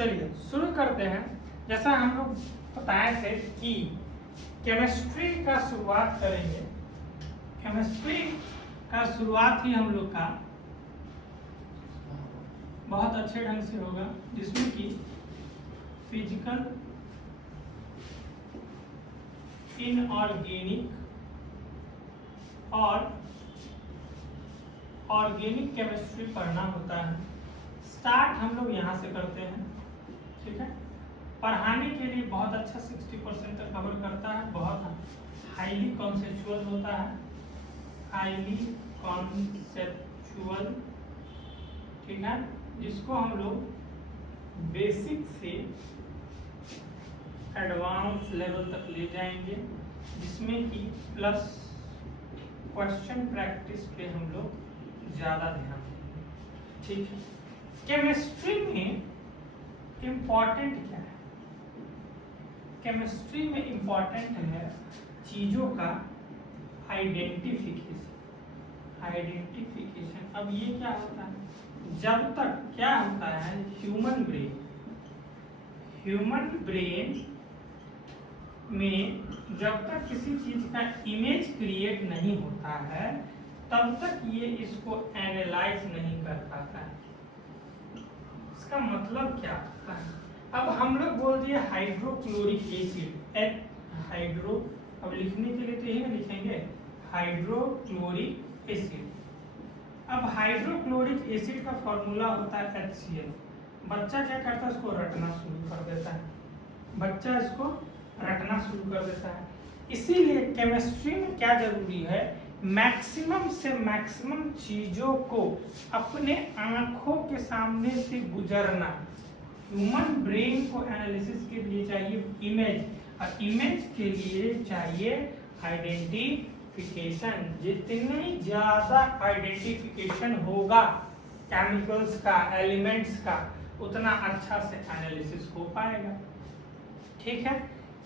चलिए शुरू करते हैं। जैसा हम लोग बताए थे कि केमिस्ट्री का शुरुआत करेंगे। केमिस्ट्री का शुरुआत ही हम लोग का बहुत अच्छे ढंग से होगा, जिसमें कि फिजिकल, इनऑर्गेनिक और ऑर्गेनिक केमिस्ट्री पढ़ना होता है। स्टार्ट हम लोग यहाँ से करते हैं, ठीक है। पढ़ाने के लिए बहुत अच्छा 60% तक कवर करता है, बहुत हाईली कॉन्सेप्चुअल होता है, हाईली कॉन्सेप्चुअल, ठीक है, जिसको हम लोग बेसिक से एडवांस लेवल तक ले जाएंगे, जिसमें कि प्लस क्वेश्चन प्रैक्टिस पे हम लोग ज़्यादा ध्यान देंगे, ठीक है। केमिस्ट्री में इम्पॉर्टेंट क्या है? केमिस्ट्री में इम्पॉर्टेंट है चीज़ों का आइडेंटिफिकेशन। आइडेंटिफिकेशन, अब ये क्या होता है? जब तक क्या होता है, ह्यूमन ब्रेन में जब तक किसी चीज का इमेज क्रिएट नहीं होता है, तब तक ये इसको एनालाइज नहीं कर पाता है। इसका मतलब क्या होता है? अब हम लोग बोल दिए हाइड्रोक्लोरिक एसिड, हाइड्रो, अब लिखने के लिए तो यही ना लिखेंगे हाइड्रोक्लोरिक एसिड। अब हाइड्रोक्लोरिक एसिड का फॉर्मूला होता है HCl। बच्चा क्या करता है? इसको रटना शुरू कर देता है, बच्चा इसको रटना शुरू कर देता है। इसीलिए केमिस्ट्री में क्या जरूरी है, मैक्सिमम से मैक्सिमम चीजों को अपने आंखों के सामने से गुजरना। ह्यूमन ब्रेन को एनालिसिस के लिए चाहिए इमेज, और इमेज के लिए चाहिए आइडेंटिफिकेशन। जितनी ज्यादा आइडेंटिफिकेशन होगा केमिकल्स का, एलिमेंट्स का, उतना अच्छा से एनालिसिस हो पाएगा, ठीक है।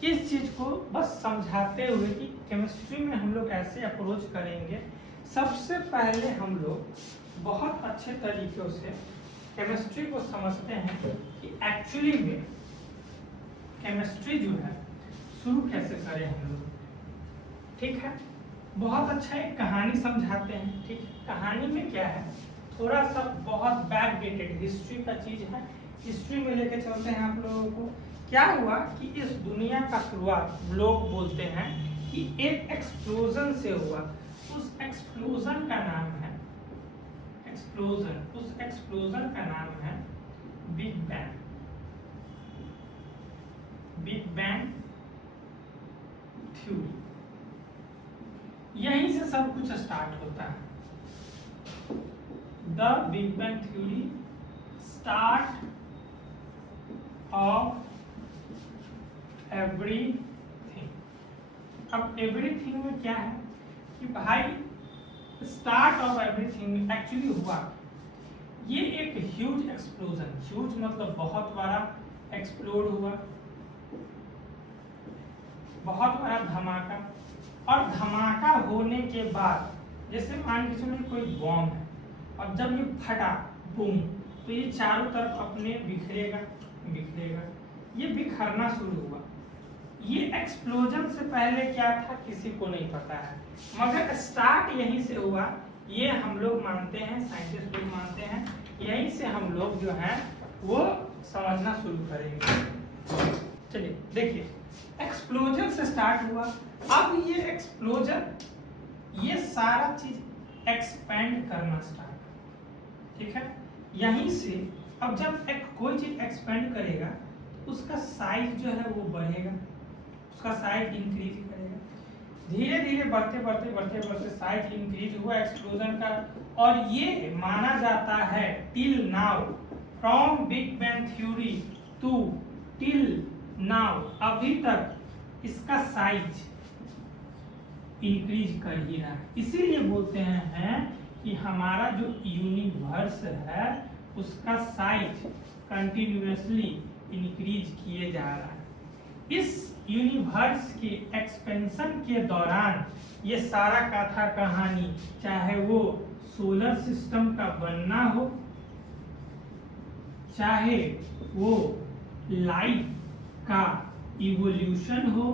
इस चीज को बस समझाते हुए कि केमिस्ट्री में हम लोग ऐसे अप्रोच करेंगे। सबसे पहले हम लोग बहुत अच्छे तरीकों से केमिस्ट्री को समझते हैं कि एक्चुअली में केमिस्ट्री जो है शुरू कैसे करें हम लोग, ठीक है। बहुत अच्छा एक कहानी समझाते हैं, ठीक है। कहानी में क्या है, थोड़ा सा बहुत बैकडेटेड हिस्ट्री का चीज है, हिस्ट्री में लेके चलते हैं आप लोगों को। क्या हुआ कि इस दुनिया का शुरुआत लोग बोलते हैं कि एक एक्सप्लोजन से हुआ। उस एक्सप्लोजन का नाम है एक्सप्लोजन, उस एक्सप्लोजन का नाम है big bang. Big bang theory, यहीं से सब कुछ स्टार्ट होता है। The big bang theory, start of everything. अब एवरीथिंग में क्या है कि भाई स्टार्ट ऑफ एवरीथिंग एक्चुअली हुआ, ये एक ह्यूज एक्सप्लोजन, ह्यूज मतलब बहुत बड़ा एक्सप्लोड हुआ, बहुत बड़ा धमाका। और धमाका होने के बाद, जैसे मान के चलिए कोई बॉम्ब है, और जब ये फटा बूम, तो ये चारों तरफ अपने बिखरेगा, ये बिखरना शुरू हुआ। ये एक्सप्लोजन से पहले क्या था किसी को नहीं पता है, मगर स्टार्ट यहीं से हुआ। ये हम लोग मानते हैं, साइंटिस्ट लोग मानते हैं, यहीं से हम लोग जो है वो समझना शुरू करेंगे। चलिए देखिए, एक्सप्लोजन से स्टार्ट हुआ। अब ये एक्सप्लोजन, ये सारा चीज एक्सपेंड करना स्टार्ट, ठीक है। यहीं से अब जब कोई चीज एक्सपेंड करेगा, उसका साइज जो है वो बढ़ेगा, उसका साइज इंक्रीज करेगा। धीरे धीरे बढ़ते साइज इंक्रीज हुआ एक्सप्लोजन का। और ये माना जाता है till now, from big bang theory to till now, अभी तक इसका साइज इंक्रीज कर ही रहा है। इसीलिए बोलते हैं कि हमारा जो यूनिवर्स है उसका साइज कंटिन्यूअसली इंक्रीज किए जा रहा है। इस यूनिवर्स के एक्सपेंशन के दौरान ये सारा कथा कहानी, चाहे वो सोलर सिस्टम का बनना हो, चाहे वो लाइफ का इवोल्यूशन हो,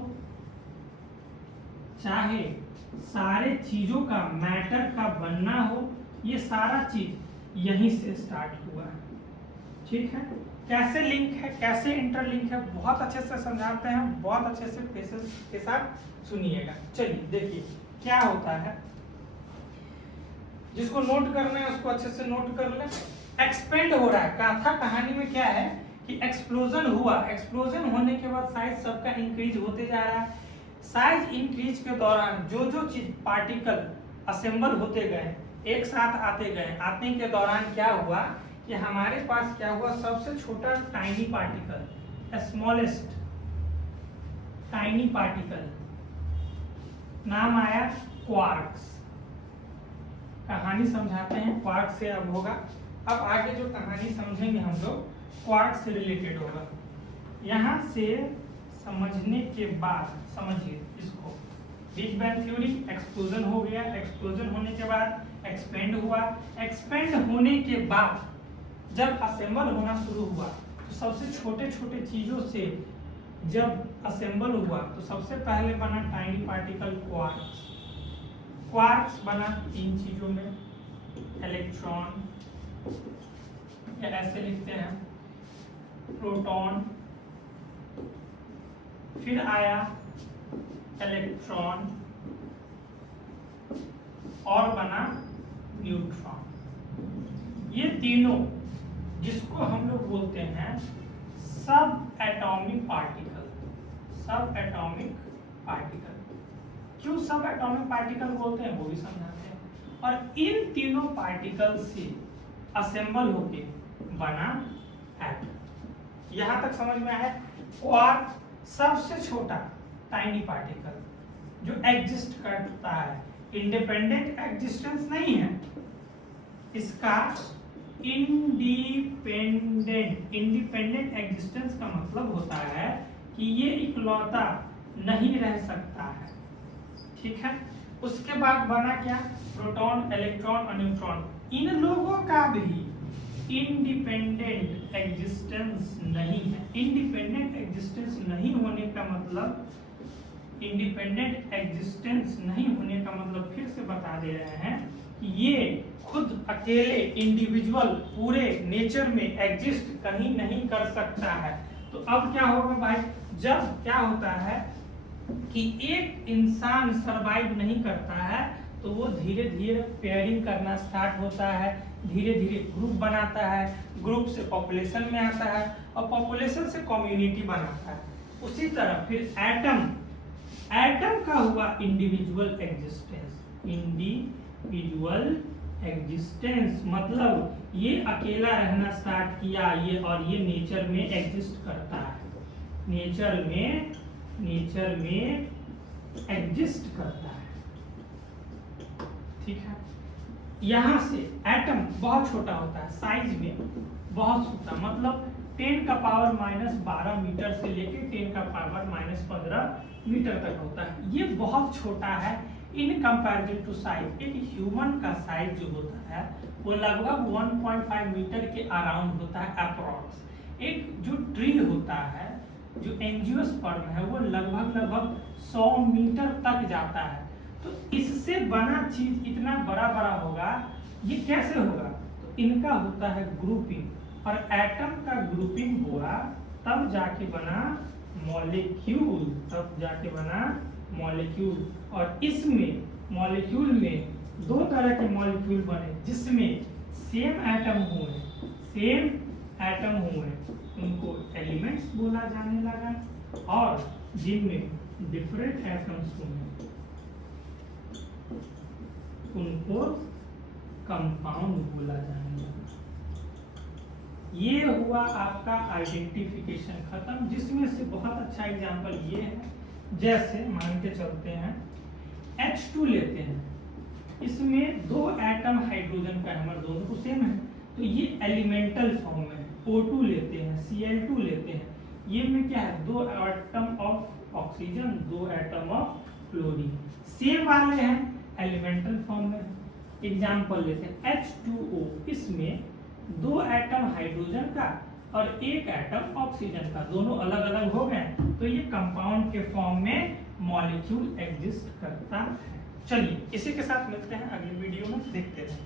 चाहे सारे चीजों का मैटर का बनना हो, ये सारा चीज यहीं से स्टार्ट हुआ है। ठीक है, कैसे लिंक है, कैसे इंटरलिंक है, बहुत अच्छे से समझाते हैं, बहुत अच्छे से पेशेंस के साथ सुनिएगा। चलिए देखिए क्या होता है, जिसको नोट करना है उसको अच्छे से नोट कर ले। एक्सपेंड हो रहा है, कथा कहानी में क्या है कि एक्सप्लोजन हुआ, एक्सप्लोजन होने के बाद साइज सबका इंक्रीज होते जा रहा है। साइज इंक्रीज के दौरान जो जो चीज पार्टिकल असेंबल होते गए, एक साथ आते गए, आने के दौरान क्या हुआ कि हमारे पास क्या हुआ, सबसे छोटा tiny particle, smallest tiny particle, नाम आया क्वार्क्स। कहानी समझाते हैं क्वार्क से अब होगा। अब आगे जो कहानी समझेंगे हम लोग क्वार्क से रिलेटेड होगा। यहाँ से समझने के बाद समझिए इसको, बिग बैंग थ्योरी, एक्सप्लोजन हो गया, एक्सप्लोजन होने के बाद एक्सपेंड हुआ, एक्सपेंड होने के बाद जब असेंबल होना शुरू हुआ तो सबसे छोटे छोटे चीजों से जब असेंबल हुआ तो सबसे पहले बना टाइनी पार्टिकल क्वार्क्स। क्वार्क्स बना तीन चीजों में, इलेक्ट्रॉन, या ऐसे लिखते हैं प्रोटॉन, फिर आया इलेक्ट्रॉन और बना न्यूट्रॉन। ये तीनों जिसको हम लोग बोलते हैं सब एटॉमिक पार्टिकल। सब एटॉमिक पार्टिकल, क्यों सब एटॉमिक पार्टिकल बोलते हैं वो भी समझाते हैं। और इन तीनों पार्टिकल से असेंबल होके बना एटम। यहां तक समझ में आया। क्वार्क सबसे छोटा टाइनी पार्टिकल जो एग्जिस्ट करता है, इंडिपेंडेंट एग्जिस्टेंस नहीं है इसका, इंडिपेंडेंट एग्जिस्टेंस का मतलब होता है कि ये इकलौता नहीं रह सकता है। ठीक है, उसके बाद बना क्या, प्रोटॉन, इलेक्ट्रॉन और न्यूट्रॉन। इन लोगों का भी इंडिपेंडेंट एग्जिस्टेंस नहीं है। इंडिपेंडेंट एग्जिस्टेंस नहीं होने का मतलब, इंडिपेंडेंट एग्जिस्टेंस नहीं होने का मतलब फिर से बता दे रहे हैं कि ये खुद अकेले इंडिविजुअल पूरे नेचर में एग्जिस्ट कहीं नहीं कर सकता है। तो अब क्या होगा भाई, जब क्या होता है कि एक इंसान सरवाइव नहीं करता है तो वो धीरे धीरे पेयरिंग करना स्टार्ट होता है, धीरे धीरे ग्रुप बनाता है, ग्रुप से पॉपुलेशन में आता है और पॉपुलेशन से कम्युनिटी बनाता है। उसी तरह फिर एटम, एटम का हुआ इंडिविजुअल एग्जिस्टेंस। इंडिविजुअल एग्जिस्टेंस मतलब ये अकेला रहना स्टार्ट किया, ये और ये नेचर में एग्जिस्ट करता है, नेचर में एग्जिस्ट करता है। ठीक है, यहां से एटम बहुत छोटा होता है, साइज में बहुत छोटा, मतलब 10 का पावर -12 मीटर से लेके 10 का पावर -15 मीटर तक होता है। ये बहुत छोटा है इन कंपैरिजन टू साइज। एक ह्यूमन का साइज जो होता है वो लगभग 1.5 मीटर के अराउंड होता है अप्रॉक्स। एक जो ट्री होता है, जो एंजियोस्पर्म है, वो लगभग 100 मीटर तक जाता है। तो इससे बना चीज इतना बड़ा बड़ा होगा, ये कैसे होगा, तो इनका होता है ग्रुपिंग, और एटम का ग्रुपिंग हुआ तब जाके बना मॉलिक्यूल, तब जाके बना मॉलिक्यूल। और इसमें मॉलिक्यूल में दो तरह के मॉलिक्यूल बने जिसमें सेम एटम हुए, उनको एलिमेंट्स बोला जाने लगा, और जिनमें डिफरेंट एटम्स हुए उनको कंपाउंड बोला जाने लगा। ये हुआ आपका आइडेंटिफिकेशन खत्म, जिसमें से बहुत अच्छा एग्जांपल ये है, जैसे मान के चलते हैं H2 लेते हैं, इसमें 2 एटम हाइड्रोजन का नंबर दोनों को सेम है, तो ये एलिमेंटल फॉर्म में। O2 लेते हैं, Cl2 लेते हैं, ये में क्या है, 2 atom of oxygen, 2 atom of chlorine, same वाले हैं, एलिमेंटल फॉर्म में। एग्जाम्पल लेते हैं H2O, इसमें 2 एटम हाइड्रोजन का और एक एटम ऑक्सीजन का, दोनों अलग अलग हो गए, तो ये कंपाउंड के फॉर्म में मॉलिक्यूल एग्जिस्ट करता है। चलिए इसी के साथ मिलते हैं अगली वीडियो में, देखते रहें।